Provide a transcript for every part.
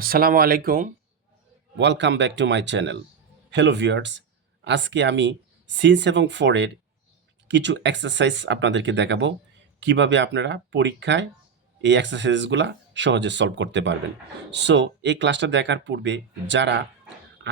আসসালামু আলাইকুম, welcome back to my channel. Hello viewers, আজকে আমি সিন্স এবং ফোরের কিছু এক্সারসাইজ আপনাদেরকে দেখাবো কিভাবে আপনারা পরীক্ষায় এই এক্সারসাইজগুলো সহজে সলভ করতে পারবেন। সো এই ক্লাসটা দেখার পূর্বে যারা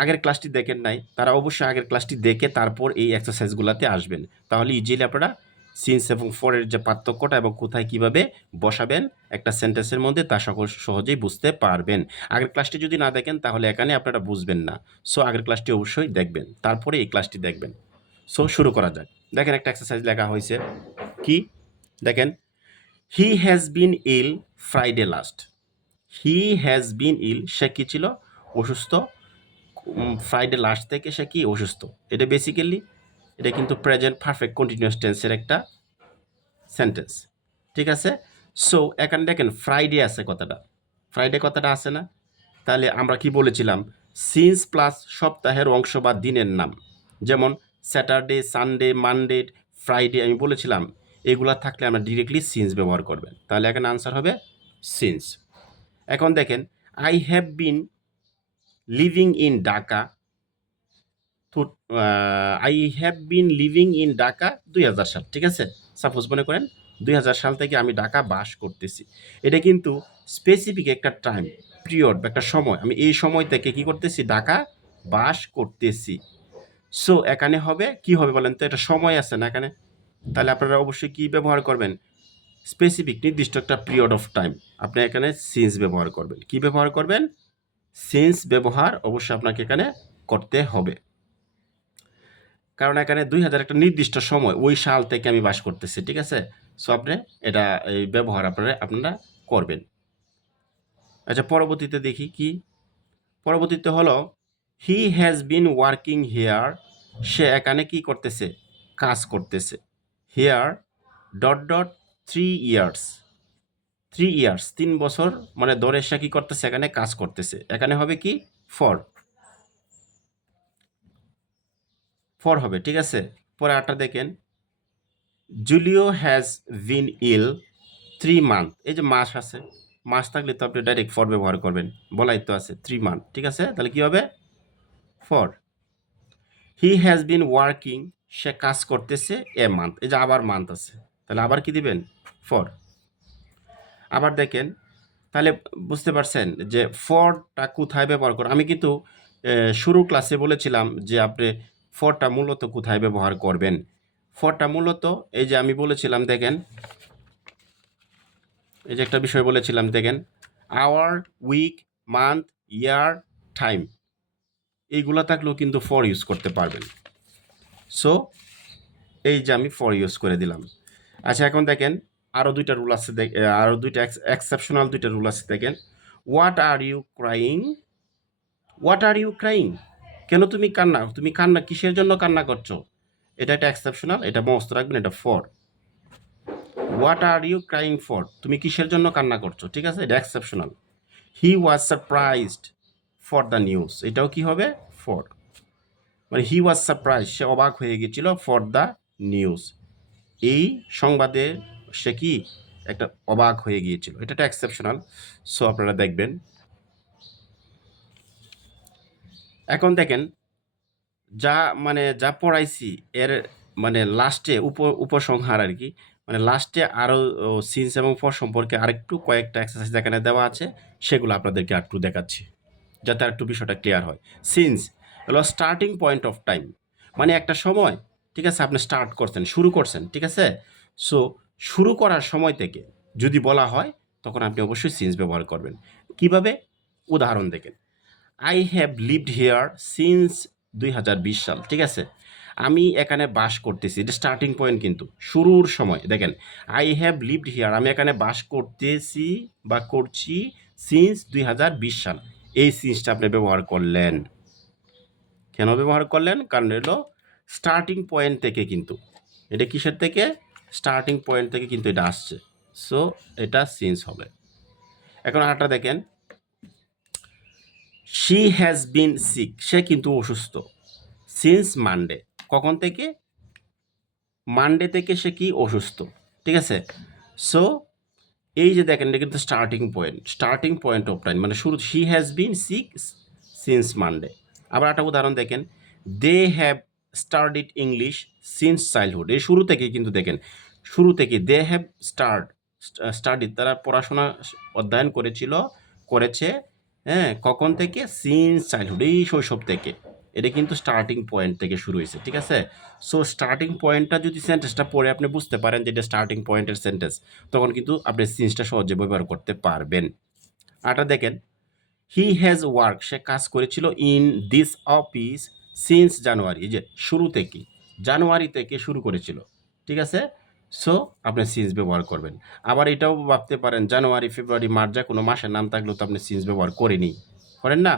আগের ক্লাসটি দেখেন নাই তারা অবশ্যই আগের ক্লাসটি দেখে তারপর এই এক্সারসাইজগুলোতে আসবেন, তাহলে ইজিলি আপনারা সিন্স এবং ফরের যে পার্থক্যটা এবং কোথায় কিভাবে বসাবেন একটা সেন্টেন্সের মধ্যে তা সকল সহজেই বুঝতে পারবেন। আগের ক্লাসটি যদি না দেখেন তাহলে এখানে আপনারা বুঝবেন না। সো আগের ক্লাসটি অবশ্যই দেখবেন, তারপরে এই ক্লাসটি দেখবেন। সো শুরু করা যাক। দেখেন একটা এক্সারসাইজ লেখা হয়েছে কি, দেখেন, he has been ill Friday last. He has been ill, সে কি ছিল? অসুস্থ। ফ্রাইডে লাস্ট থেকে সে কি অসুস্থ। এটা বেসিক্যালি এটা কিন্তু প্রেজেন্ট পারফেক্ট কন্টিনিউয়াস টেন্সের একটা সেন্টেন্স, ঠিক আছে। সো এখানে দেখেন ফ্রাইডে আছে কথাটা, ফ্রাইডে কথাটা আছে না? তাহলে আমরা কি বলেছিলাম? সিন্স প্লাস সপ্তাহের অংশ বা দিনের নাম, যেমন স্যাটারডে, সানডে, মানডে, ফ্রাইডে আমি বলেছিলাম, এগুলা থাকলে আমরা ডিরেক্টলি সিন্স ব্যবহার করবেন, তাহলে এখানে আনসার হবে সিন্স। এখন দেখেন, I have been living in Dhaka, I have been living in Dhaka 2000 সাল, ঠিক আছে। সাপোজ মনে করেন 2000 সাল থেকে আমি ঢাকা বাস করতেছি। এটা কিন্তু স্পেসিফিক একটা টাইম পিরিয়ড বা একটা সময়, আমি এই সময় থেকে কি করতেছি? ঢাকা বাস করতেছি। সো এখানে হবে কি হবে বলেন তো? এটা সময় আছে না এখানে, তাহলে আপনারা অবশ্যই কি ব্যবহার করবেন? স্পেসিফিক নির্দিষ্ট একটা পিরিয়ড অফ টাইম আপনি এখানে সিন্স ব্যবহার করবেন। কি ব্যবহার করবেন? সিন্স ব্যবহার অবশ্যই আপনাকে এখানে করতে হবে, কারণ এখানে 2000 একটা নির্দিষ্ট সময়, ওই সাল থেকে আমি বাস করতেছি, ঠিক আছে। সো আপনি এটা এই ব্যবহার আপনারা করবেন। আচ্ছা, পরবর্তীতে দেখি কি, পরবর্তীতে হলো he has been working here, সে এখানে কি করতেছে? কাজ করতেছে। Here dot dot 3 years, 3 years 3 বছর মানে ধরে সে কি করতেছে? এখানে কাজ করতেছে। এখানে হবে কি? ফর, ফর হবে, ঠিক আছে। পরে আটটা দেখেন, Julio has been ill 3 month, এই যে মাস আছে, মাস থাকলে তো আপনি ডাইরেক্ট ফর ব্যবহার করবেন, বলাই তো আছে 3 মান্থ, ঠিক আছে। তাহলে কি হবে? For. He has been working, সে কাজ করতেছে এ মান্থ, এই যে আবার মান্থ আছে, তাহলে আবার কি দিবেন? ফর। আবার দেখেন, তাহলে বুঝতে পারছেন যে ফরটা কোথায় ব্যবহার করেন। আমি কিন্তু শুরু ক্লাসে বলেছিলাম যে আপনি ফরটা মূলত কোথায় ব্যবহার করবেন। ফরটা মূলত এই যে আমি বলেছিলাম, দেখেন এই যে একটা বিষয় বলেছিলাম, দেখেন, hour, week, month, year, time, এইগুলো থাকলেও কিন্তু ফর ইউজ করতে পারবেন। সো এই যে আমি ফর ইউজ করে দিলাম। আচ্ছা, এখন দেখেন আরও দুইটা রুল আছে, আরও দুইটা এক্সেপশনাল দুইটা রুল আছে, দেখেন। What are you crying, what are you crying, কেন তুমি কান্না, তুমি কান্না কিসের জন্য কান্না করছো? এটা একটা এক্সেপশনাল, এটা মস্ত রাখবেন, এটা for. What are you crying for, তুমি কিসের জন্য কান্না করছো, ঠিক আছে, এটা exceptional. He was surprised for the news, এটাও কি হবে? ফর। মানে হি ওয়াজ সারপ্রাইজ, সে অবাক হয়ে গেছিল, ফর দ্য নিউজ, এই সংবাদে সে কি একটা অবাক হয়ে গিয়েছিল, এটা একটা এক্সেপশনাল। সো আপনারা দেখবেন। এখন দেখেন, যা মানে যা পড়াইছি এর মানে লাস্টে উপসংহার আর কি, মানে লাস্টে আরও সিন্স এবং ফর সম্পর্কে আরেকটু কয়েকটা এক্সারসাইজ এখানে দেওয়া আছে, সেগুলো আপনাদেরকে আরেকটু দেখাচ্ছি যাতে আরেকটু বিষয়টা ক্লিয়ার হয়। সিন্স হলো স্টার্টিং পয়েন্ট অফ টাইম, মানে একটা সময়, ঠিক আছে, আপনি স্টার্ট করছেন, শুরু করছেন, ঠিক আছে। সো শুরু করার সময় থেকে যদি বলা হয় তখন আপনি অবশ্যই সিন্স ব্যবহার করবেন। কিভাবে? উদাহরণ দেখেন, I have lived here since 2020 সাল, ঠিক আছে। আমি এখানে বাস করতেছি, এটা স্টার্টিং পয়েন্ট কিন্তু শুরুর সময়। দেখেন, আই হ্যাভ লিভড হিয়ার, আমি এখানে বাস করতেছি বা করছি সিন্স 2020 সাল, এই সিন্সটা আপনি ব্যবহার করলেন। কেন ব্যবহার করলেন? কারণ এলো স্টার্টিং পয়েন্ট থেকে, কিন্তু এটা কিসের থেকে? স্টার্টিং পয়েন্ট থেকে কিন্তু এটা আসছে। সো এটা সিন্স হবে। এখন আরেকটা দেখেন, শি হ্যাজ বিন সিক, সে কিন্তু অসুস্থ সিন্স মানডে, কখন থেকে? মানডে থেকে সে কি অসুস্থ, ঠিক আছে। সো এই যে দেখেন এটা কিন্তু স্টার্টিং পয়েন্ট অফ টাইম, মানে শুরু, she has been sick since Monday. আবার একটা উদাহরণ দেখেন, they have studied English since childhood. এই শুরু থেকে কিন্তু দেখেন, শুরু থেকে দে হ্যাভ স্টাডিড, তারা পড়াশোনা অধ্যয়ন করেছে, হ্যাঁ, কখন থেকে? সিন্স চাইল্ডহুড, এই শৈশব থেকে। এটা কিন্তু স্টার্টিং পয়েন্ট থেকে শুরু হয়েছে, ঠিক আছে? সো স্টার্টিং পয়েন্টটা যদি সেন্টেন্সটা পড়ে আপনি বুঝতে পারেন যে এটা স্টার্টিং পয়েন্টের সেন্টেন্স, তখন কিন্তু আপনি সিন্সটা সহজে ব্যবহার করতে পারবেন। আরটা দেখেন, হি হ্যাজ ওয়ার্ক, সে কাজ করেছিল ইন দিস অফিস সিন্স জানুয়ারি, এই যে শুরু থেকে, জানুয়ারি থেকে শুরু করেছিল, ঠিক আছে? সো আপনি সিন্স ব্যবহার করবেন। আবার এটাও ভাবতে পারেন জানুয়ারি, ফেব্রুয়ারি, মার্চ, যা কোনো মাসের নাম থাকলেও তো আপনি সিন্স ব্যবহার করেন না?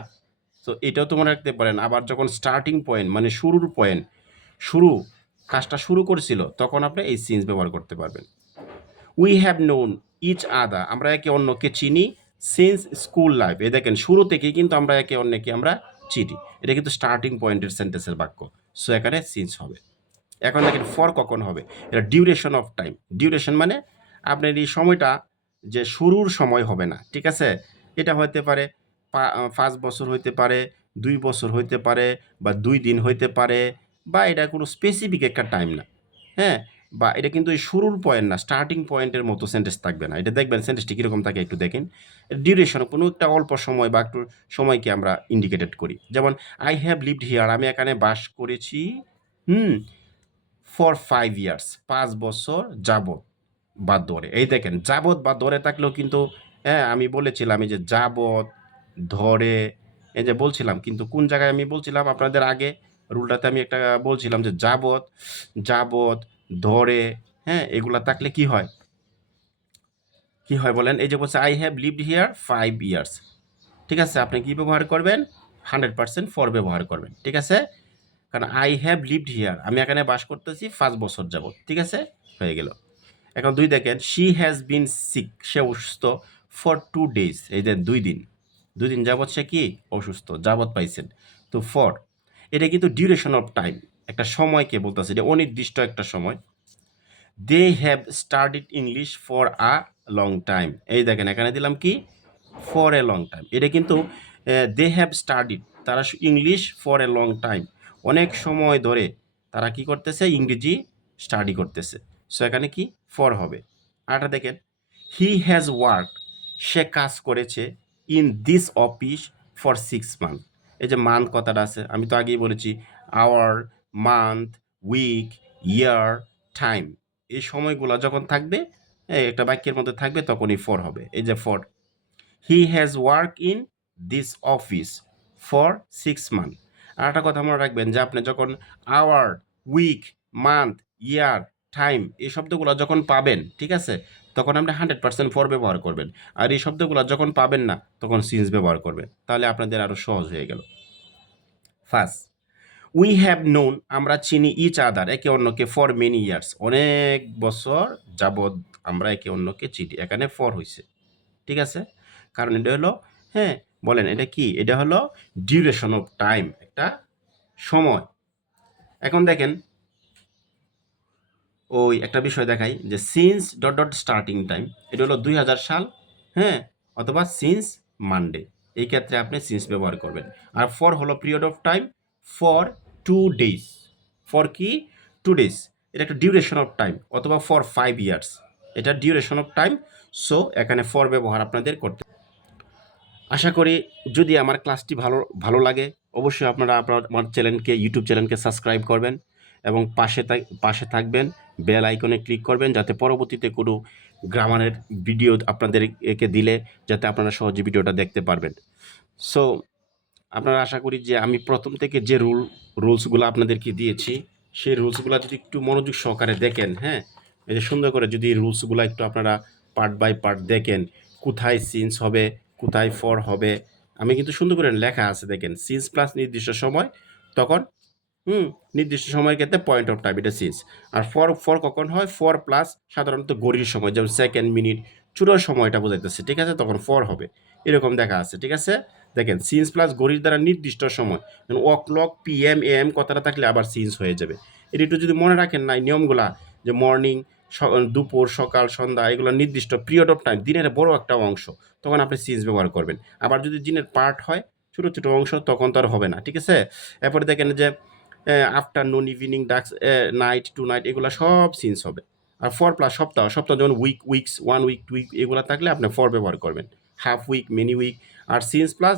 তো এটাও তো মনে রাখতে পারেন। আবার যখন স্টার্টিং পয়েন্ট মানে শুরুর পয়েন্ট, শুরু, কাজটা শুরু করেছিল, তখন আপনি এই সিন্স ব্যবহার করতে পারবেন। We have known each other, আমরা একে অন্যকে চিনি সিন্স স্কুল লাইফ। এ দেখেন শুরু থেকেই কিন্তু আমরা একে অন্যকে আমরা চিনি। এটা কিন্তু স্টার্টিং পয়েন্টের সেন্টেন্সের বাক্য। সো এখানে সিন্স হবে। এখন দেখেন ফর কখন হবে, এটা ডিউরেশন অফ টাইম। ডিউরেশন মানে আপনার এই সময়টা যে শুরুর সময় হবে না, ঠিক আছে? এটা হতে পারে 5 বছর হইতে পারে, 2 বছর হইতে পারে, বা 2 দিন হইতে পারে, বা এটা কোনো স্পেসিফিক একটা টাইম না, হ্যাঁ? বা এটা কিন্তু এই শুরুর পয়েন্ট না, স্টার্টিং পয়েন্টের মতো সেন্টেন্স থাকবে না। এটা দেখবেন সেন্টেন্সটি কীরকম থাকে একটু দেখেন। ডিউরেশন কোনো একটা অল্প সময় বা একটু সময়কে আমরা ইন্ডিকেটেড করি। যেমন আই হ্যাভ লিভড হিয়ার, আমি এখানে বাস করেছি, হুম, ফর 5 ইয়ার্স, 5 বছর যাবত বা ধরে। এই দেখেন যাবত বা ধরে থাকলেও কিন্তু, হ্যাঁ, আমি বলেছিলাম এই যে যাবত, ধরে, এই যে বলছিলাম, কিন্তু কোন জায়গায় আমি বলছিলাম আপনাদের আগে রুলটাতে আমি একটা বলছিলাম যে যাবত, ধরে, হ্যাঁ, এগুলা থাকলে কি হয় বলেন? এই যে বলছে I have lived here 5 years, ঠিক আছে? আপনি কি ব্যবহার করবেন? 100% ফর ব্যবহার করবেন, ঠিক আছে? কারণ আই হ্যাভ লিভড হিয়ার, আমি এখানে বাস করতেছি 5 বছর যাবত, ঠিক আছে? হয়ে গেল। এখন 2 দেখেন, শি হ্যাজ বিন সিক, সে অসুস্থ ফর 2 ডেজ, এই যে 2 দিন, 2 দিন যাবত সে কি অসুস্থ, যাবত পাইছেন। তো ফর, এটা কিন্তু ডিউরেশন অফ টাইম, একটা সময়কে বলতেছে, এটা অনির্দিষ্ট একটা সময়। They have studied English for a long time, এই দেখেন এখানে দিলাম কি ফর এ লং টাইম। এটা কিন্তু দে হ্যাভ স্টাডিড, তারা English for a long time, অনেক সময় ধরে তারা কি করতেছে? ইংরেজি স্টাডি করতেছে। সো এখানে কি ফর হবে। আরটা দেখেন, হি হ্যাজ ওয়ার্ক, সে কাজ করেছে in this office for 6 month. এই যে মান্থ কথাটা আছে, আমি তো আগেই বলেছি আওয়ার, মান্থ, উইক, ইয়ার, টাইম, এই সময়গুলো যখন থাকবে, একটা বাক্যের মধ্যে থাকবে, তখনই ফর হবে। এই যে for, he has work in this office for 6 month. আর একটা কথা মনে রাখবেন যে আপনি যখন hour, week, month, year, time এই শব্দগুলো যখন পাবেন, ঠিক আছে, তখন আপনি 100% ফর ব্যবহার করবেন। আর এই শব্দগুলো যখন পাবেন না, তখন সিন্স ব্যবহার করবেন। তাহলে আপনাদের আরও সহজ হয়ে গেল। ফার্স্ট, উই হ্যাভ নোন, আমরা চিনি ইচ আদার, একে অন্যকে ফর মেনি ইয়ার্স, অনেক বছর যাবৎ আমরা একে অন্যকে চিনি। এখানে ফর হয়েছে, ঠিক আছে? কারণ এটা হলো, হ্যাঁ, বলেন এটা কি? এটা হলো ডিউরেশন অফ টাইম, একটা সময়। এখন দেখেন ওই একটা বিষয় দেখাই যে since dot dot starting time, এটা হলো 2000 সাল, হ্যাঁ, অথবা সিন্স মানডে, এই ক্ষেত্রে আপনি সিন্স ব্যবহার করবেন। আর ফর হলো period of time, for 2 days, for কি 2 ডেজ, এটা একটা ডিউরেশন অফ টাইম, অথবা ফর 5 ইয়ার্স, এটা ডিউরেশন অফ টাইম। সো এখানে ফর ব্যবহার আপনাদের করতে। আশা করি যদি আমার ক্লাসটি ভালো ভালো লাগে, অবশ্যই আপনারা আমার ইউটিউব চ্যানেলকে সাবস্ক্রাইব করবেন, এবং পাশে থাকবেন, বেল আইকনে ক্লিক করবেন, যাতে পরবর্তীতে কোনো গ্রামারের ভিডিও আপনাদের একে দিলে যাতে আপনারা সহজে ভিডিওটা দেখতে পারবেন। সো আপনারা আশা করি যে আমি প্রথম থেকে যে রুলসগুলো আপনাদেরকে দিয়েছি, সেই রুলসগুলো যদি একটু মনোযোগ সহকারে দেখেন, হ্যাঁ, এই যে সুন্দর করে যদি রুলসগুলো একটু আপনারা পার্ট বাই পার্ট দেখেন, কোথায় সিন্স হবে, কোথায় ফর হবে, আমি কিন্তু সুন্দর করে লেখা আছে, দেখেন সিন্স প্লাস নির্দিষ্ট সময়, তখন নির্দিষ্ট সময়ের ক্ষেত্রে পয়েন্ট অফ টাইম, এটা সিন্স। আর ফর ফর কখন হয়? ফর প্লাস সাধারণত ঘড়ির সময়, যেমন সেকেন্ড, মিনিট, চুরো সময়টা বোঝাইতেছে, ঠিক আছে, তখন ফর হবে। এরকম দেখা আছে, ঠিক আছে? দেখেন সিন্স প্লাস ঘড়ির দ্বারা নির্দিষ্ট সময়, ও ক্লক, PM, AM কথাটা থাকলে আবার সিন্স হয়ে যাবে। এটা একটু যদি মনে রাখেন না এই নিয়মগুলা, যে মর্নিং, দুপুর, সকাল, সন্ধ্যা এগুলো নির্দিষ্ট পিরিয়ড অফ টাইম, দিনের বড় একটা অংশ, তখন আপনি সিন্স ব্যবহার করবেন। আবার যদি দিনের পার্ট হয়, ছোটো ছোটো অংশ, তখন তো আর হবে না, ঠিক আছে? এরপরে দেখেন যে আফটারনুন, ইভিনিং, ডাক্স, নাইট, টু নাইট, এগুলো সব সিন্স হবে। আর ফর প্লাস সপ্তাহ, সপ্তাহ যেমন উইকস, 1 উইক, 2 উইক, এগুলো থাকলে আপনি ফর ব্যবহার করবেন। Half week, many week. আর সিন্স প্লাস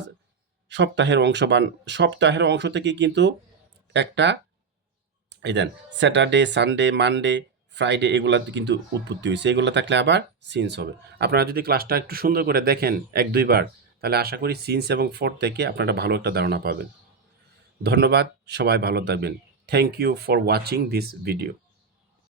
সপ্তাহের অংশ, বা সপ্তাহের অংশ থেকে কিন্তু একটা এই then Saturday, Sunday, Monday, Friday, এগুলাতে কিন্তু উৎপত্তি হয়েছে। এগুলো থাকলে আবার সিন্স হবে। আপনারা যদি ক্লাসটা একটু সুন্দর করে দেখেন 1-2 বার, তাহলে আশা করি সিন্স এবং ফর থেকে আপনারা ভালো একটা ধারণা পাবেন। ধন্যবাদ, সবাই ভালো থাকবেন। Thank you for watching this video.